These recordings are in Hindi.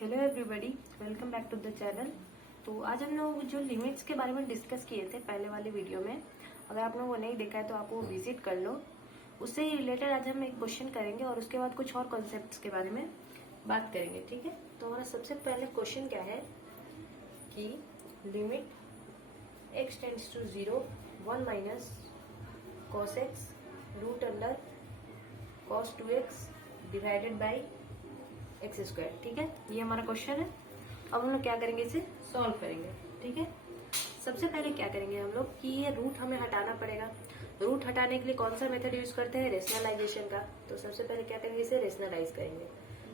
Hello everybody, welcome back to the channel. तो आज हम लोग जो लिमिट्स के बारे में डिस्कस किए थे पहले वाले वीडियो में, अगर आप लोगों को नहीं देखा है तो आप वो विजिट कर लो। उससे ही रिलेटेड आज हम एक क्वेश्चन करेंगे और उसके बाद कुछ और कॉन्सेप्ट्स के बारे में बात करेंगे, ठीक है। तो हमारा सबसे पहले क्वेश्चन क्या है कि limit x tends to 0 1 minus cos x root under cos 2x divided by x square, ठीक है। ये हमारा क्वेश्चन है। अब हम लोग क्या करेंगे, इसे सॉल्व करेंगे, ठीक है। सबसे पहले क्या करेंगे हम लोग कि ये रूट हमें हटाना पड़ेगा। रूट हटाने के लिए कौन सा मेथड यूज करते हैं, रेशनलाइजेशन का। तो सबसे पहले क्या करेंगे, इसे रेशनलाइज करेंगे।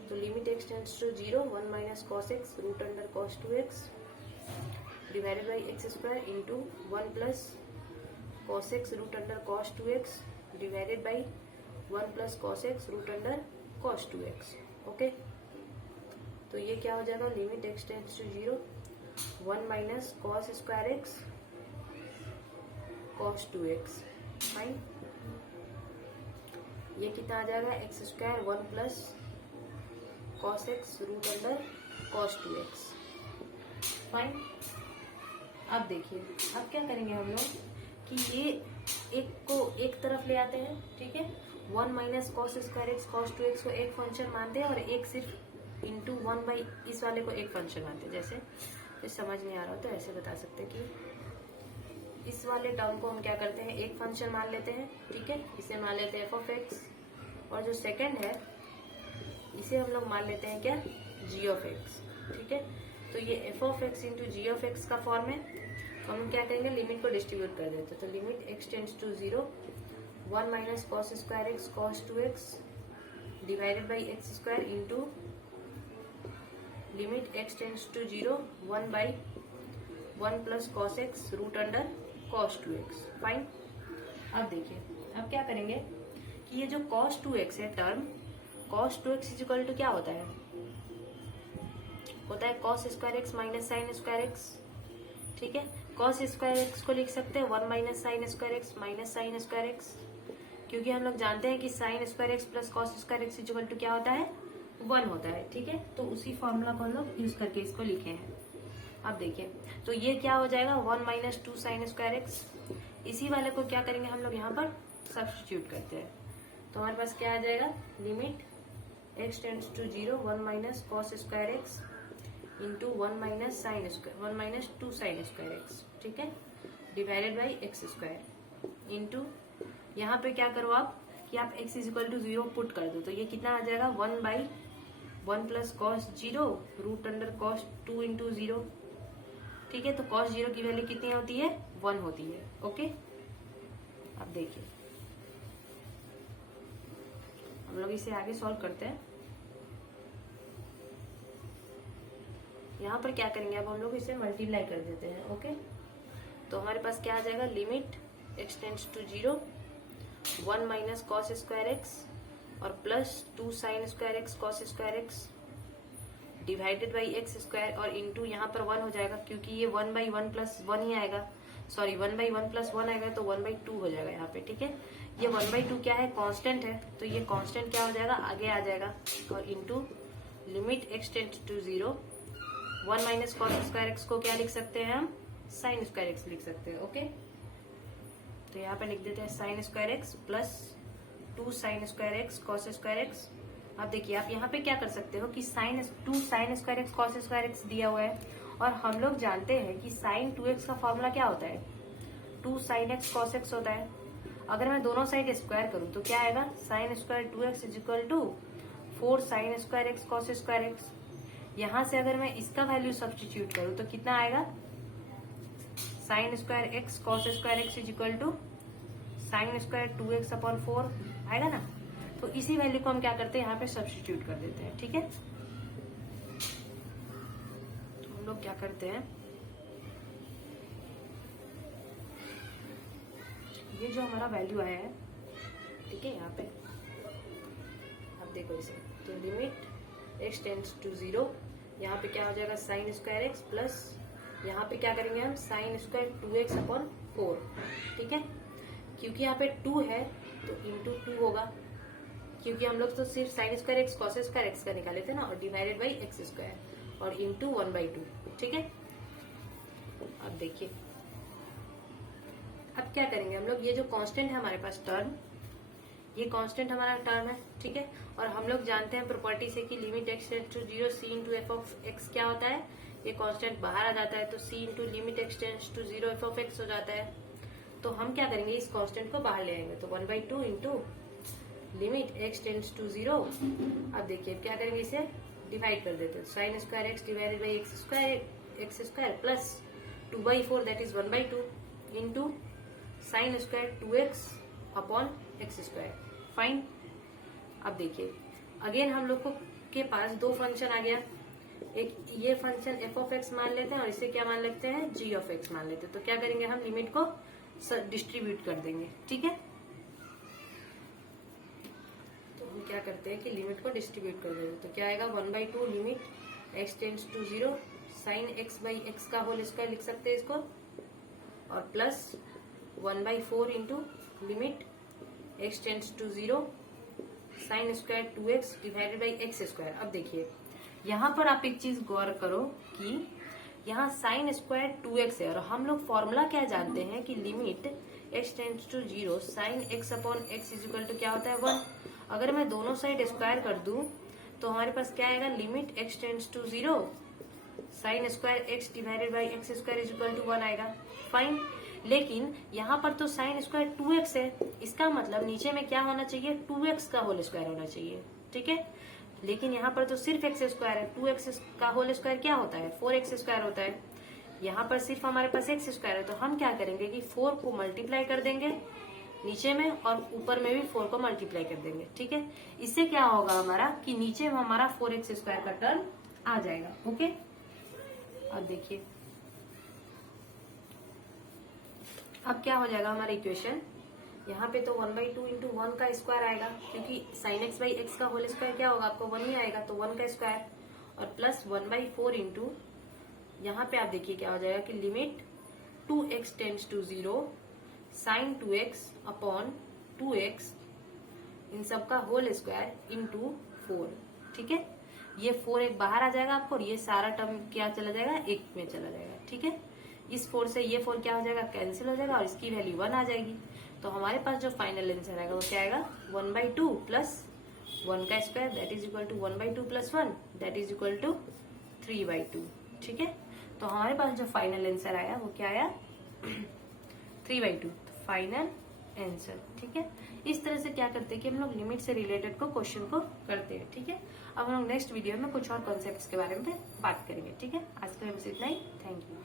तो limit x tends to 0 1 minus cos x root under cos 2x divided by x square into 1 plus cos x root under cos 2x divided by 1 plus cos x root under cos 2x, okay. तो ये क्या हो जाएगा, limit x tends to 0 1 minus cos square x cos 2x, fine. ये कितना आ जाएगा, x square 1 plus cos x root under cos 2x, fine. अब देखिए, अब क्या करेंगे हम लोग कि ये एक को एक तरफ ले आते हैं, ठीक है। 1 minus cos square x cos 2x को एक फंक्शन मानते हैं और एक सिर्फ इंटू 1 बाई इस वाले को एक फंक्शन मानते हैं। जैसे तो समझ नहीं आ रहा हो तो ऐसे बता सकते हैं कि इस वाले टर्म को हम क्या करते हैं, एक फंक्शन मान लेते हैं, ठीक है। इसे मान लेते हैं f(x) और जो सेकंड है इसे हम लोग मान लेते हैं क्या, g(x), ठीक है। तो ये f(x) इंटू g(x) का फॉर्म है। तो हम क्या करेंगे, लिमिट को डिस्ट्रीब्यूट कर देते हैं। तो limit x tends to 0 1 minus cos square x cos 2x divided by x square into limit x tends to 0 1 by 1 plus cos x root under cos 2x, fine. अब देखिए, अब क्या करेंगे कि ये जो कॉस 2x है term, cos 2x is equal to क्या होता है, cos square x minus sine square x, ठीक है। कॉस स्क्वायर एक्स को लिख सकते हैं 1 minus sine square x minus sine square x, क्योंकि हम लोग जानते हैं कि sine square x plus cos square x is equal to क्या होता है, 1 होता है, ठीक है। तो उसी फॉर्मूला को हम लोग यूज करके इसको लिखे हैं। अब देखिए, तो ये क्या हो जाएगा, 1 माइनस 2 साइन स्क्वायर एक्स। इसी वाले को क्या करेंगे हम लोग यहाँ पर सब्स्टिट्यूट करते हैं। तो हमारे पास क्या आ जाएगा, limit x tends to 0 1 minus cos square x into 1 minus sine square 1 minus 2 sine square x, ठीक है, divided by x square into यहाँ पे क्या करो आप कि आप x is equal to 0 put कर दो। तो ये कितना आ जाएगा, 1 by 1 plus cos 0 root under cos 2 into 0, ठीक है। तो कॉस 0 की वैल्यू कितनी होती है, 1 होती है, ओके। अब देखिए, हम लोग इसे आगे सॉल्व करते हैं। यहाँ पर क्या करेंगे, अब हम लोग इसे मल्टीप्लाई कर देते हैं, ओके। तो हमारे पास क्या आ जाएगा, limit x tends to 0 1 minus cos square x और plus 2 sine square x cos square x divided by x square और इंटू यहाँ पर 1 हो जाएगा, क्योंकि ये 1 बाई 1 प्लस 1 ही आएगा, सॉरी 1 बाई 1 प्लस 1 आएगा, तो 1 बाई 2 हो जाएगा यहाँ पे, ठीक है। ये 1 बाई 2 क्या है, कांस्टेंट है, तो ये कांस्टेंट क्या हो जाएगा, आगे आ जाएगा। और into limit x tends to 0 1 minus cos square x को क्या लिख सकते हैं हम, साइन स्क्वायर एक्स लिख सकते हैं, ओके। तो यहाँ पे लिख देते हैं sign square x plus 2 sine square x cos square x. अब देखिए, आप यहाँ पे क्या कर सकते हो कि 2 sine square x cos square x दिया हुआ है और हम लोग जानते हैं कि साइन 2x का फॉर्मूला क्या होता है, 2 साइन एक्स कॉस एक्स होता है। अगर मैं दोनों साइड स्क्वायर करूं तो क्या आएगा, sine square 2x is equal to 4 sine square x cos square x. यहाँ से अगर मैं इसका वैल्यू सब्स्टिट्यूट करूं तो कितना आएगा, sine square x cos square x is equal to sine square 2x upon 4 आएगा ना। तो इसी वैल्यू को हम क्या करते हैं, यहाँ पे सब्स्टिट्यूट कर देते हैं, ठीक है। तो हम लोग क्या करते हैं, ये जो हमारा वैल्यू आया है, ठीक है, यहाँ पे अब देखो इसे, तो लिमिट एक्स टेंड्स टू 0 यहाँ पे क्या हो जाएगा, साइन स्क्वायर एक्स प्लस यहाँ पे क्या करेंगे हम, साइन स्क्वायर 2x अपॉन 4, ठीक है। क्योंकि यहाँ पे 2 है तो इंटू 2 होगा, क्योंकि हम लोग तो सिर्फ sign square x cos square x का निकाले थे ना, और डिवाइडेड बाई एक्स स्क्वायर और इंटू 1/2। ठीक है, अब देखिए अब क्या करेंगे हम लोग, ये जो कांस्टेंट है हमारे पास टर्म, ये कांस्टेंट हमारा टर्म है। ठीक है, और हम लोग जानते हैं प्रॉपर्टी से कि limit x tends to 0 c into f of x क्या होता है, ये कांस्टेंट बाहर आ जाता है तो c into limit x tends to 0 f of x हो जाता है। तो हम क्या करेंगे, इस कांस्टेंट को बाहर ले आएंगे, तो 1/2 into limit x tends to 0। अब देखिए क्या करेंगे, इसे डिवाइड कर देते हैं, sign square x divided by x square plus 2/4 that is 1/2 into sine square 2x upon x square. Fine. अब देखिए अगेन हम लोग को के पास दो फंक्शन आ गया, एक ये फंक्शन एफ ऑफ एक्स मान लेते हैं और इसे क्या मान लेते हैं, जी ऑफ एक्स मान लेते हैं। तो क्या करेंगे, हम लिमिट को डिस्ट्रीब्यूट कर देंगे। ठीक है, तो हम क्या करते हैं कि लिमिट को डिस्ट्रीब्यूट कर देंगे, तो क्या आएगा 1/2 limit x tends to 0 sine x by x का होल स्क्वायर लिख सकते हैं इसको, और plus 1/4 into limit x tends to 0 sine square 2x divided by x square. अब देखिए यहाँ पर आप एक चीज गौर करो कि यहाँ साइन स्क्वायर 2x है, और हम लोग फॉर्मूला क्या जानते हैं कि limit x tends to 0 sine x upon x is equal to क्या होता है 1। अगर मैं दोनों साइड स्क्वायर कर दूं तो हमारे पास क्या आएगा, limit x tends to 0 sine square x divided by x square is equal to 1 आएगा। फाइन। लेकिन यहाँ पर तो साइन स्क्वायर 2x है, इसका मतलब नीचे में क्या होना चाहिए, 2x का होल स्क्वायर होना चाहिए। ठीक है, लेकिन यहाँ पर तो सिर्फ एक्स स्क्वायर है, 2x का होल स्क्वायर क्या होता है, 4x स्क्वायर होता है। यहाँ पर सिर्फ हमारे पास एक्स स्क्वायर है, तो हम क्या करेंगे कि 4 को मल्टीप्लाई कर देंगे नीचे में और ऊपर में भी 4 को मल्टीप्लाई कर देंगे। ठीक है, इससे क्या होगा हमारा कि नीचे में हमारा 4x स्क्वायर का टर्म आ जाएगा। ओके, अब देखिए अब क्या हो जाएगा हमारा इक्वेशन, यहाँ पे तो 1/2 इंटू 1 का स्क्वायर आएगा, क्योंकि साइन एक्स बाई एक्स का होल स्क्वायर क्या होगा आपको 1 ही आएगा, तो 1 का स्क्वायर, और प्लस 1/4 इंटू यहाँ पे आप देखिए क्या हो जाएगा कि limit 2x tends to 0 sine 2x upon 2x इन सब का होल स्क्वायर इंटू 4। ठीक है, ये 4 एक बाहर आ जाएगा आपको, और ये सारा टर्म क्या चला जाएगा, एक में चला जाएगा। ठीक है, इस 4 से ये 4 क्या हो जाएगा, कैंसिल हो जाएगा, और इसकी वैल्यू 1 आ जाएगी। तो हमारे पास जो फाइनल आंसर आएगा वो क्या आएगा, 1/2 प्लस 1 का square that is equal to 1/2 plus 1 that is equal to 3/2। ठीक है, तो हमारे पास जो फाइनल आंसर आया वो क्या आया 3/2, फाइनल आंसर। ठीक है, इस तरह से क्या करते हैं कि हम लोग लिमिट से रिलेटेड को क्वेश्चन को करते हैं। ठीक है, अब हम लोग नेक्स्ट वीडियो में कुछ और कॉन्सेप्ट्स के बारे में बात करेंगे। ठीक है, आज के लिए बस इतना ही। Thank you.